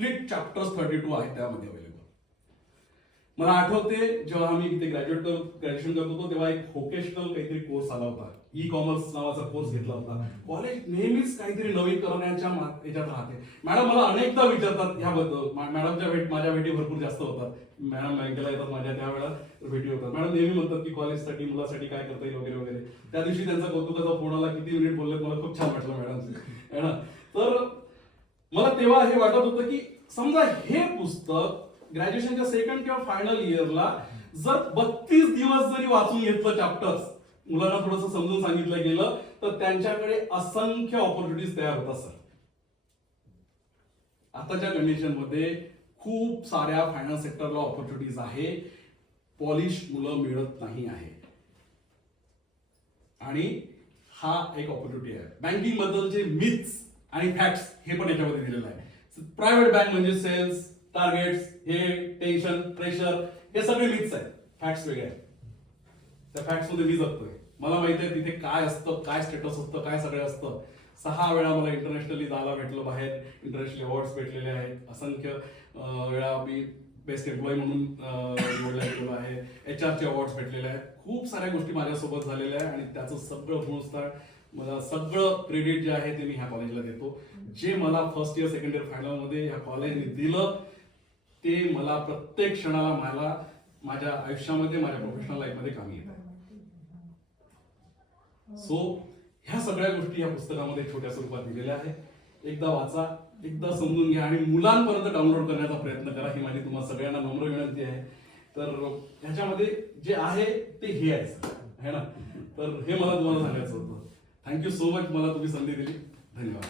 Complete chapters 32 आहेत त्यामध्ये available. मला आठवते जेव्हा आम्ही इथे ग्रॅज्युएशन करत होतो तेव्हा एक व्होकेशनल काहीतरी कोर्स आला होता, ई कॉमर्स नावाचा कोर्स घेतला होता. कॉलेज नेहमीच काहीतरी नवीन करण्याच्या याच्यात राहते. मॅडम मला अनेकदा विचारतात ह्याबद्दल. मॅडमच्या माझ्या भेटी भरपूर जास्त होतात. मॅडम बँकेला येतात माझ्या, त्यावेळेला भेटी होतात. मॅडम नेहमी म्हणतात की कॉलेजसाठी मुलासाठी काय करता येईल वगैरे वगैरे. त्या दिवशी त्यांचा कौतुकाचा फोन आला, किती मिनिट बोलले, मला खूप छान वाटलं मॅडमचे, है ना. तर मला तेव्हा हे वाटत होतं की समजा हे पुस्तक ग्रॅज्युएशनच्या सेकंड किंवा फायनल इयरला जर 32 दिवस जरी वाचून घेतलं चॅप्टर्स, मुलांना थोडंसं समजून सांगितलं गेलं, तर त्यांच्याकडे असंख्य ऑपॉर्च्युनिटीज तयार होतात सर. आताच्या कंडिशन मध्ये खूप साऱ्या फायनान्स सेक्टरला ऑपॉर्च्युनिटीज आहे, पॉलिश मुलं मिळत नाही आहे. आणि हा एक ऑपॉर्च्युनिटी आहे. बँकिंग बद्दलचे मिथ्स आणि फॅक्ट्स हे पण याच्यामध्ये दिलेलं आहे. प्रायव्हेट बँक म्हणजे सेल्स टार्गेट्स, हे टेन्शन, प्रेशर, हे सगळे मिथ्स आहेत. फॅक्ट्स वेगळे आहेत. त्या फॅक्ट्स मध्ये मी जगतोय. मला माहिती आहे तिथे काय असतं, काय स्टेटस असतं, काय सगळं असतं. 6 वेळा मला इंटरनॅशनली जायला भेटलं, बाहेर इंटरनॅशनल अवॉर्ड्स भेटलेले आहेत. असंख्य वेळा मी बेस्ट एम्प्लॉई म्हणून निवडला गेलेलो आहे. HR चे अवॉर्ड्स भेटलेले आहेत. खूप साऱ्या गोष्टी माझ्यासोबत झालेल्या आहेत आणि त्याचं सगळं गुणस्थळ, मला सगळं क्रेडिट जे आहे ते मी ह्या कॉलेजला देतो. जे मला first year second year final मध्ये ह्या कॉलेजने दिलं ते मला प्रत्येक क्षणाला मला माझ्या आयुष्यामध्ये, माझ्या प्रोफेशनल लाईफमध्ये कामी येतात. सो ह्या सगळ्या गोष्टी या पुस्तकामध्ये छोट्या स्वरूपात दिलेल्या आहेत. एकदा वाचा, एकदा समजून घ्या आणि मुलांपर्यंत डाउनलोड करण्याचा प्रयत्न करा. ही माझी तुम्हाला सगळ्यांना नम्र विनंती आहे. तर ह्याच्यामध्ये जे आहे ते हे आहे, है ना. तर हे मला तुम्हाला सांगायचं होतं. थँक्यू सो मच, मला तुम्ही संधी दिली. धन्यवाद.